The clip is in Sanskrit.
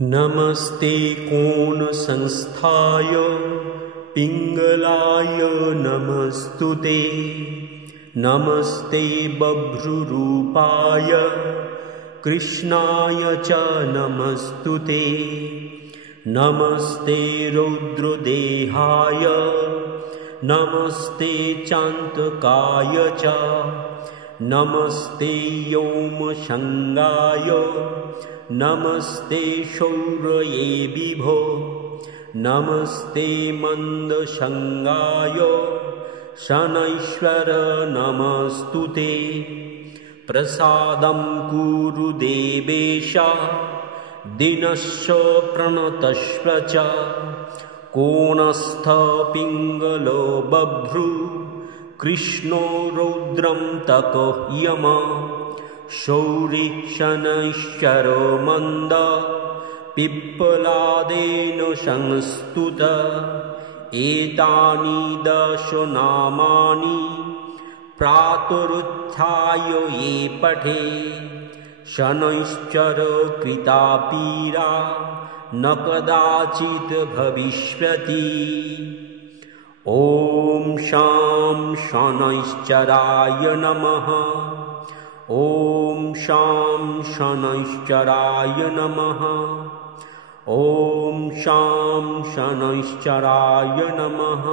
नमस्ते कोणसंस्थाय पिंगलाय नमस्तुते। नमस्ते बभ्रुरूपाय कृष्णाय च नमस्तुते। नमस्ते रौद्रदेहाय नमस्ते चान्तकाय च। नमस्ते व्योमशंगाय नमस्ते शौर्ये विभो। नमस्ते मंदशंगाय शनैश्वर नमस्तुते। प्रसादं कुरु देवेश दीनस्य प्रणतस्व च। कोणस्थ पिंगलो बभ्रु कृष्णो रौद्रं तको यम। शौरि शनैश्चरो मंद पिप्पलादेन संस्तुत। एतानि दश नामानि प्रातरुत्थाय ये पठे। शनैश्चर कृता पीडा न कदाचित् भविष्यति। ॐ शं शनैश्चराय नमः। ॐ शं शनैश्चराय नमः। ॐ शं शनैश्चराय नमः।